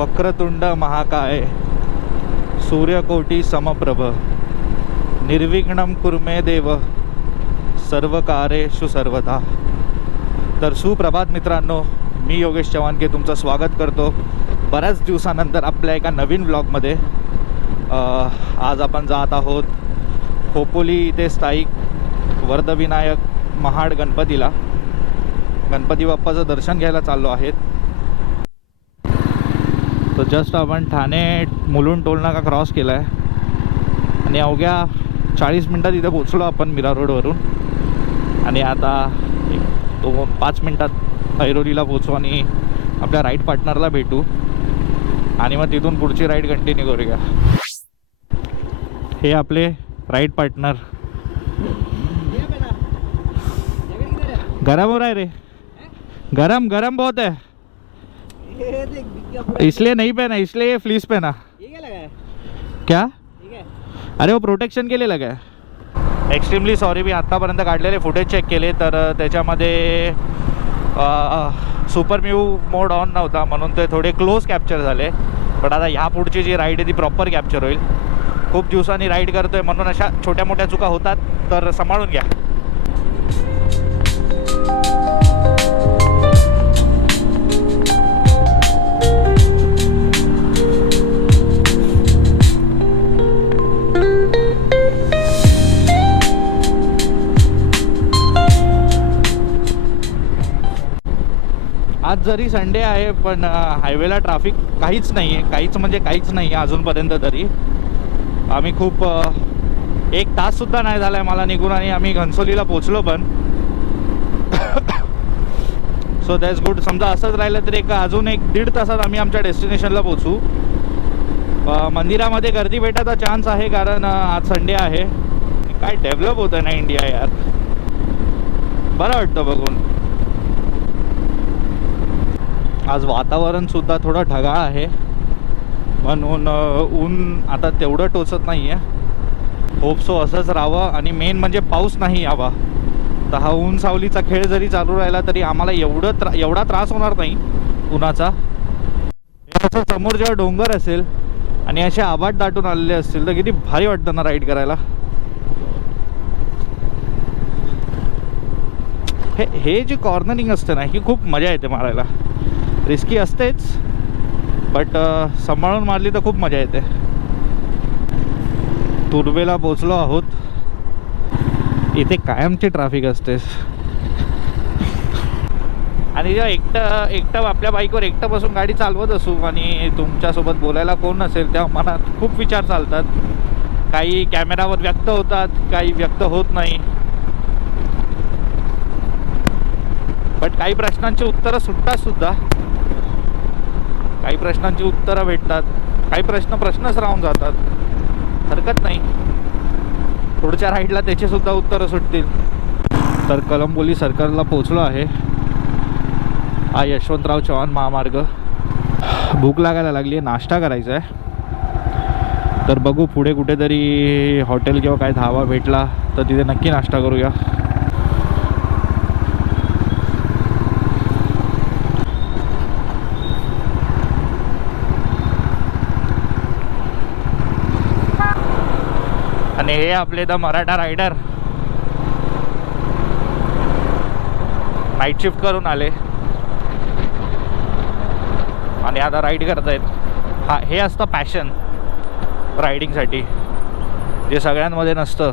वक्रतुंड महाकाय सूर्यकोटी समप्रभ निर्विघ्नं कुर्मे देव सर्व कार्येषु सर्वदा. तर सुप्रभात मित्रांनो, मी योगेश चव्हाणके तुमचं स्वागत करतो बऱ्याच दिवसानंतर आपल्या एका नवीन ब्लॉगमध्ये. आज आपण जात आहोत खोपोली इथे स्थायिक वर्धविनायक महाड गणपतीला. गणपती बाप्पाचं दर्शन घ्यायला चाललो आहेत. तर जस्ट आपण ठाणे मुलुंड टोल नाका क्रॉस केला आहे आणि अवघ्या 40 मिनटात इथे पोचलो आपण मीरा रोडवरून. आणि आता 5 मिनटात ऐरोलीला पोचू आणि आपल्या राईड पार्टनरला भेटू आणि मग तिथून पुढची राईड कंटिन्यू करूया. हे आपले राईड पार्टनर. गरम हो रहा है रे, गरम गरम बहुत है इसलिए नहीं पहना, इसलिए ये फ्लीस पहना. ये क्या लगा है? क्या? ठीक है. अरे वो प्रोटेक्शन के लिए लगा है. एक्स्ट्रीमली सॉरी, मी आत्तापर्यंत काढलेले फुटेज चेक केले तर त्याच्यामध्ये सुपर म्यू मोड ऑन नव्हता म्हणून ते थोडे क्लोज कॅप्चर झाले. पण आता ह्या पुढची जी राईड आहे ती प्रॉपर कॅप्चर होईल. खूप दिवसांनी राईड करतोय म्हणून अशा छोट्या मोठ्या चुका होतात, तर सांभाळून घ्या. आज जरी संडे आहे पण हायवेला ट्रॅफिक काहीच नाही आहे, काहीच म्हणजे काहीच नाही आहे अजूनपर्यंत. तरी आम्ही खूप 1 ताससुद्धा नाही झाला आहे मला निघून आणि आम्ही घनसोलीला पोचलो पण. So that's good. समजा असंच राहिलं तर अजून 1-1.5 तासात आम्ही आमच्या डेस्टिनेशनला पोचू. मंदिरामध्ये गर्दी भेटायचा चान्स आहे कारण आज संडे आहे. काय डेव्हलप होतं ना इंडिया यार, बरं वाटतं बघून. आज वातावरणसुद्धा थोडं ढगाळ आहे म्हणून ऊन आता तेवढं टोचत नाही आहे. होप सो असंच राहावं आणि मेन म्हणजे पाऊस नाही यावा. तर हा ऊन सावलीचा खेळ जरी चालू राहिला तरी आम्हाला एवढा त्रास होणार नाही उन्हाचा. असं समोर जेव्हा डोंगर असेल आणि असे आभाट दाटून आलेले असतील तर किती भारी वाटतं ना राईड करायला. हे जी कॉर्नरिंग असते ना ही खूप मजा येते मारायला. रिस्की असतेच बट सांभाळून मारली तर खूप मजा येते. तुर्वेला पोचलो आहोत. इथे कायमची ट्रॅफिक असते आणि जेव्हा एकटं आपल्या बाईकवर एकटं बसून गाडी चालवत असू आणि तुमच्यासोबत बोलायला कोण नसेल तेव्हा मनात खूप विचार चालतात. काही कॅमेरावर व्यक्त होतात, काही व्यक्त होत नाही. बट काही प्रश्नांची उत्तरं सुटतात सुद्धा, काही प्रश्नांची उत्तरं भेटतात, काही प्रश्नच राहून जातात. हरकत नाही, पुढच्या राईडला त्याची सुद्धा उत्तरं सुटतील. तर कळंबोली सर्कलला पोचलो आहे. हा यशवंतराव चव्हाण महामार्ग. भूक लागायला लागली आहे, नाश्ता करायचा आहे. तर बघू पुढे कुठेतरी हॉटेल किंवा काय धाबा भेटला तर तिथे नक्की नाश्ता करूया. आणि हे आपले the Maratha rider night shift करून आले आणि आता राईड करतायत. हे असतं पॅशन रायडिंगसाठी, जे सगळ्यांमध्ये नसतं.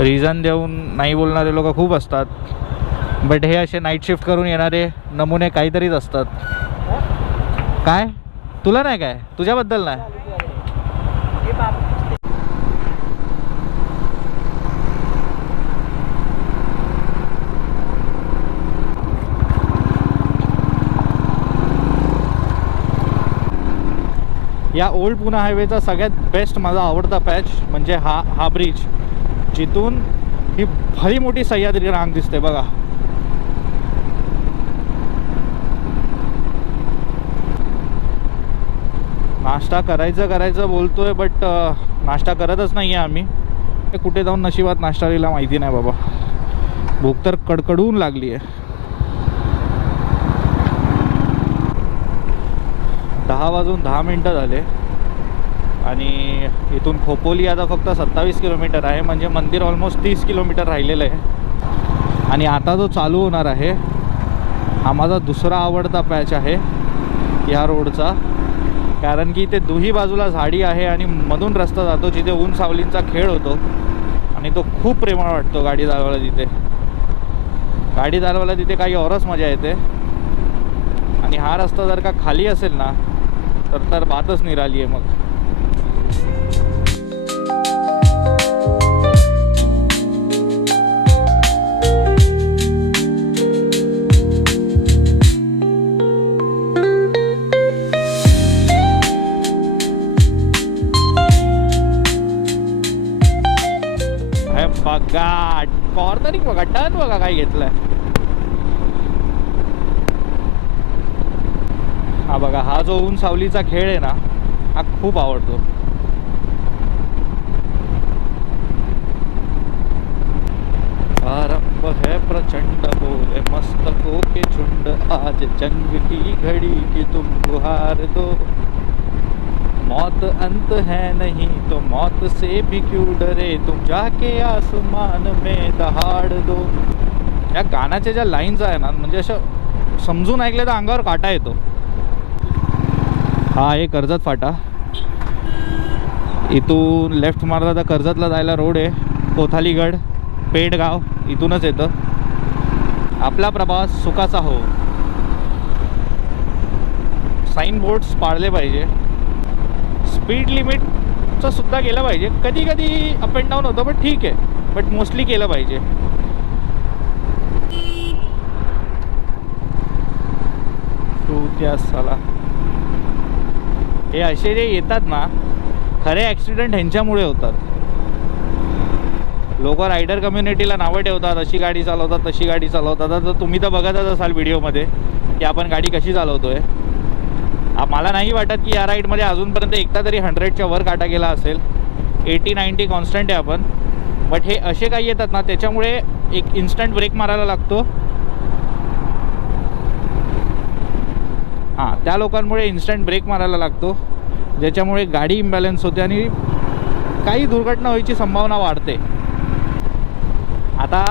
रिझन देऊन नाही बोलणारे लोक खूप असतात बट हे असे नाईट शिफ्ट करून येणारे नमुने काहीतरीच असतात. काय तुला नाही, काय तुझ्याबद्दल नाही. या ओल्ड पुणे हायवेचा सगळ्यात बेस्ट माझा आवडता पॅच म्हणजे हा ब्रिज, जिथून ही भली मोठी सह्याद्री रांग दिसते बघा. नाश्ता करायचं बोलतोय बट नाश्ता करतच नाही आहे आम्ही. कुठे जाऊन नशिबात नाश्ता लिहिला माहिती नाही बाबा. भूक तर कडकडून लागली आहे. 10:10 झाले आणि इथून खोपोली आता फक्त 27 किलोमीटर आहे, म्हणजे मंदिर ऑलमोस्ट 30 किलोमीटर राहिलेलं आहे. आणि आता जो चालू होणार आहे हा माझा दुसरा आवडता पॅच आहे या रोडचा, कारण की इथे दोही बाजूला झाडी आहे आणि मधून रस्ता जातो जिथे ऊन सावलींचा खेळ होतो आणि तो खूप प्रेमळ वाटतो. गाडी चालवायला तिथे काही औरच मजा येते. आणि हा रस्ता जर का खाली असेल ना तर बातच निराली आहे मग. बघा कॉर्नरिंग बघा, टर्न बघा काय घेतलंय. हा बघा, हा जो ऊन सावलीचा खेळ आहे ना हा खूप आवडतो. आरंभ है प्रचंड बोले मस्तकों के झुंड, आज जंग की घड़ी की तुम गुहार दो, मौत अंत है नहीं तो मौत से भी क्यों डरे, तुम जाके आसमान में दहाड़ दो. या गाण्याच्या ज्या लाईन्स आहे ना, म्हणजे असं समजून ऐकले तर अंगावर काटा येतो. हा आहे कर्जत फाटा. इथून लेफ्ट मारला तर कर्जतला जायला रोड आहे. कोथालीगड, पेडगाव इथूनच येतं. आपला प्रवास सुखाचा हो. साईन बोर्ड्स पाळले पाहिजे. स्पीड लिमिटचं सुद्धा केलं पाहिजे. कधी कधी अप अँड डाऊन होतं पण ठीक आहे, बट मोस्टली केलं पाहिजे. त्या साला हे असे जे येतात ना, खरे ॲक्सिडेंट ह्यांच्यामुळे होतात. लोक रायडर कम्युनिटीला नावं ठेवतात, अशी गाडी चालवतात तशी गाडी चालवतात. आता तुम्ही तर बघतच असाल व्हिडिओमध्ये की आपण गाडी कशी चालवतोय. मला नाही वाटत की या राईडमध्ये अजूनपर्यंत एकदा तरी 100च्या वर काटा गेला असेल. 80-90 कॉन्स्टंट आहे आपण. बट हे असे काही येतात ना, त्याच्यामुळे एक इन्स्टंट ब्रेक मारायला लागतो. हां, त्या लोकांमुळे इन्स्टंट ब्रेक मारायला लागतो, ज्याच्यामुळे गाडी इम्बॅलन्स होते आणि काही दुर्घटना व्हायची संभावना वाढते. आता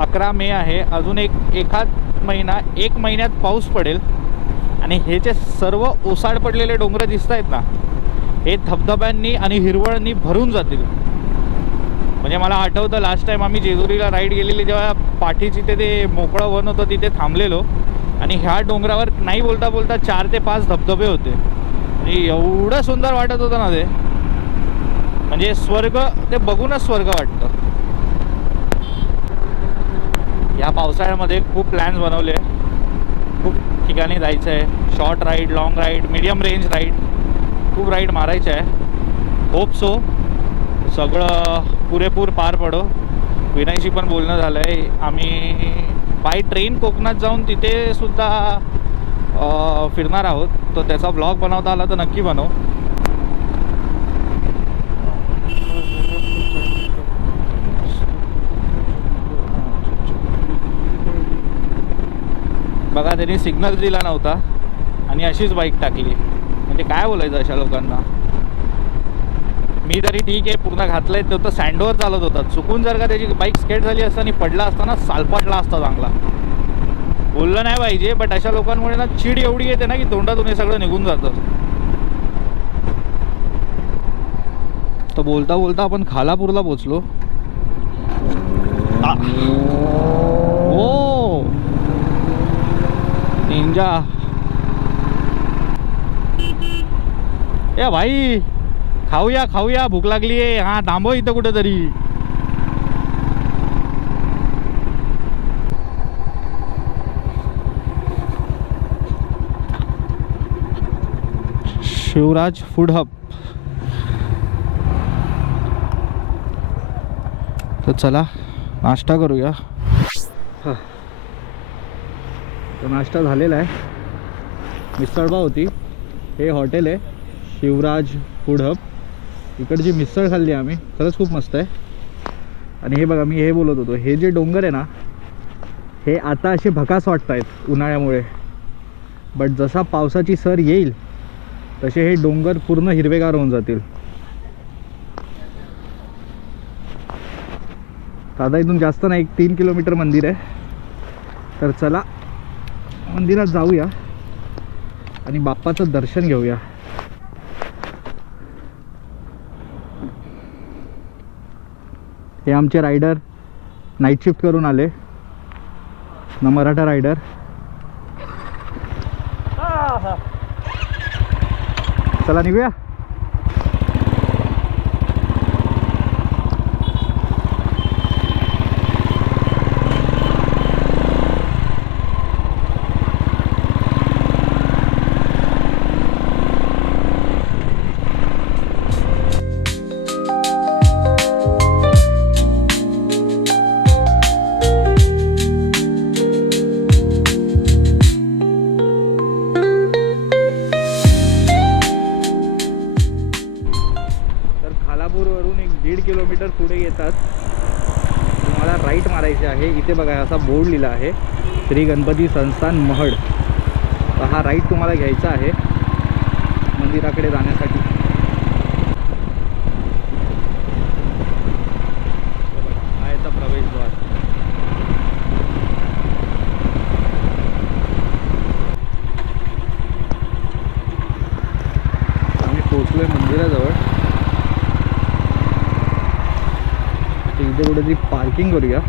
11 मे आहे, अजून एक महिन्यात पाऊस पडेल आणि हे जे सर्व ओसाड पडलेले डोंगर दिसत आहेत ना, हे धबधब्यांनी आणि हिरवळनी भरून जातील. म्हणजे मला आठवतं लास्ट टाईम आम्ही जेजुरीला राईड गेलेली, जेव्हा पाठीची ते मोकळं वन होतं तिथे थांबलेलो आणि ह्या डोंगरावर नाही बोलता 4 ते 5 धबधबे होते आणि एवढं सुंदर वाटत होतं ना ते, म्हणजे स्वर्ग, ते बघूनच स्वर्ग वाटतं. या पावसाळ्यामध्ये खूप प्लॅन्स बनवले, खूप ठिकाणी जायचं आहे. Short ride, long ride, medium range ride, खूप राईड मारायचं आहे. होप सो सगळं पुरेपूर पार पडो. विनयशी पण बोलणं झालं आहे. आम्ही बाय ट्रेन कोकणात जाऊन तिथे सुद्धा फिरणार आहोत, तर त्याचा ब्लॉग बनवता आला तर नक्की बनव. बघा, त्यांनी सिग्नल दिला नव्हता आणि अशीच बाईक टाकली. म्हणजे काय बोलायचं अशा लोकांना. मी तरी ठीक आहे, पूर्ण घातलंय, तो तर सँडवर चालत होता. चुकून जर का त्याची बाईक स्केट झाली असता आणि पडला असताना सालपाटला असता चांगला. बोललं नाही पाहिजे, बट अशा लोकांमुळे ना चीड एवढी येते ना की तोंडातून हे सगळं निघून जातं. तर बोलता बोलता आपण खालापूरला पोचलो. ओ निंजा, ए भाई खाऊया, भूक लागली आहे. हा, थांबव इथं कुठेतरी. Shivraj food hub. तर चला नाश्ता करूया. तर नाश्ता झालेला आहे. मिसळपाव होती. हे हॉटेल आहे शिवराज फूड हब. इकडची मिसळ खाल्ली आम्ही, खरंच खूप मस्त आहे. आणि हे बघा, मी हे बोलत होतो, हे जे डोंगर आहे ना, हे आता असे भकास वाटत आहेत उन्हाळ्यामुळे. बट जसा पावसाची सर येईल तसे हे डोंगर पूर्ण हिरवेगार होऊन जातील. आता इथून जास्त नाही, 3 किलोमीटर मंदिर आहे. तर चला मंदिरात जाऊया आणि बाप्पाचं दर्शन घेऊया. हे आमचे रायडर नाईट शिफ्ट करून आले ना, मराठा रायडर. चला निघूया. खालापूरवरून 1.5 किलोमीटर पुढे येतात तुम्हाला राईट मारायचे आहे. इथे बघा असा बोर्ड लिहिला आहे, श्री गणपती संस्थान महड. तर हा राईट तुम्हाला घ्यायचा आहे मंदिराकडे जाण्यासाठी. हा याचा प्रवेशद्वार. आम्ही पोहोचलोय मंदिराजवळ. इथे कुठेतरी पार्किंग करूया.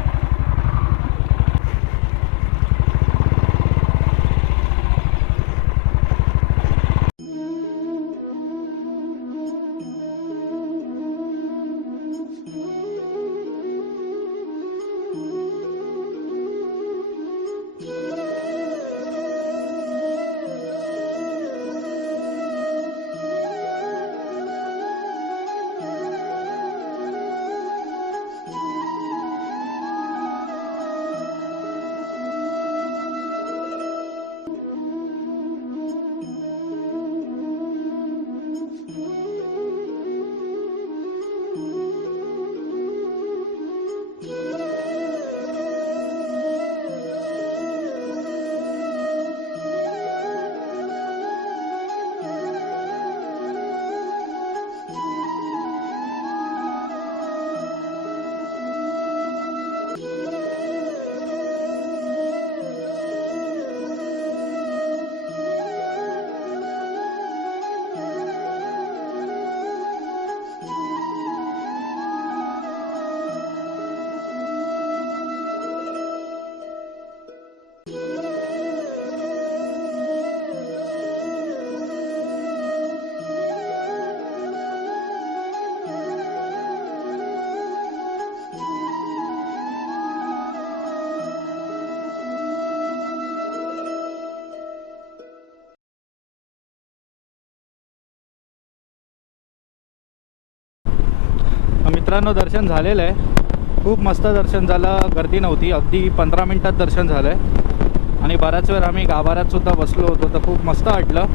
मित्रांनो दर्शन झालेलं आहे. खूप मस्त दर्शन झालं. गर्दी नव्हती. अगदी 15 मिनिटात दर्शन झालं आहे. आणि बराच वेळ आम्ही गाभाऱ्यात सुद्धा बसलो होतो. तर खूप मस्त वाटलं.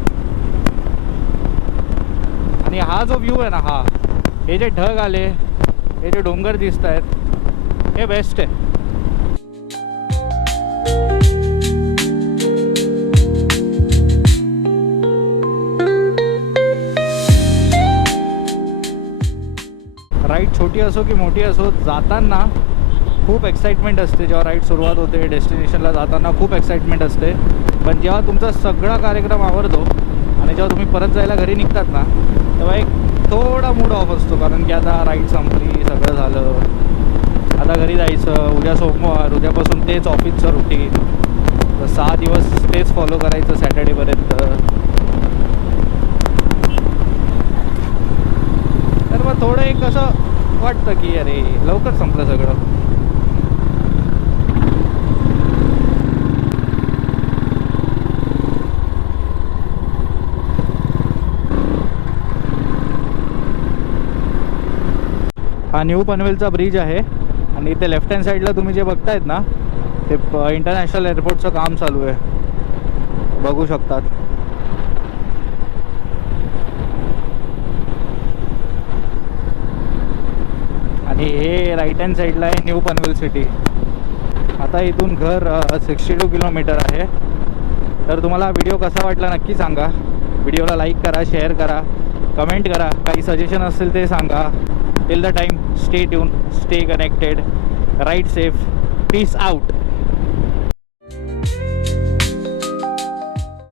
आणि हा जो व्ह्यू आहे ना, हा हे जे ढग आले, हे जे डोंगर दिसत आहेत, हे बेस्ट आहे. राईड छोटी असो की मोठी असो, जाताना खूप एक्साइटमेंट असते. जेव्हा राईड सुरुवात होते, डेस्टिनेशनला जाताना खूप एक्साइटमेंट असते. पण जेव्हा तुमचा सगळा कार्यक्रम आवरतो आणि जेव्हा तुम्ही परत जायला घरी निघतात ना, तेव्हा एक थोडा मूड ऑफ असतो. कारण की आता राईड संपली, सगळं झालं, आता घरी जायचं. उद्या सोमवार, उद्यापासून तेच ऑफिसचं रुटीन. तर 6 दिवस तेच फॉलो करायचं सॅटर्डेपर्यंत. तर मग थोडं एक असं वाटतं की अरे लवकर संपलं सगळं. हा न्यू पनवेलचा ब्रिज आहे आणि इथे लेफ्ट हँड साईडला तुम्ही जे बघतायत ना, ते इंटरनॅशनल एअरपोर्टचं काम चालू आहे, बघू शकतात. आणि हे राईट हँड साईडला आहे न्यू पनवेल सिटी. आता इथून घर 62 किलोमीटर आहे. तर तुम्हाला व्हिडिओ कसा वाटला नक्की सांगा. व्हिडिओला लाईक करा, शेअर करा, कमेंट करा, काही सजेशन असेल ते सांगा. Till the time stay tune, stay connected, ride safe, peace out.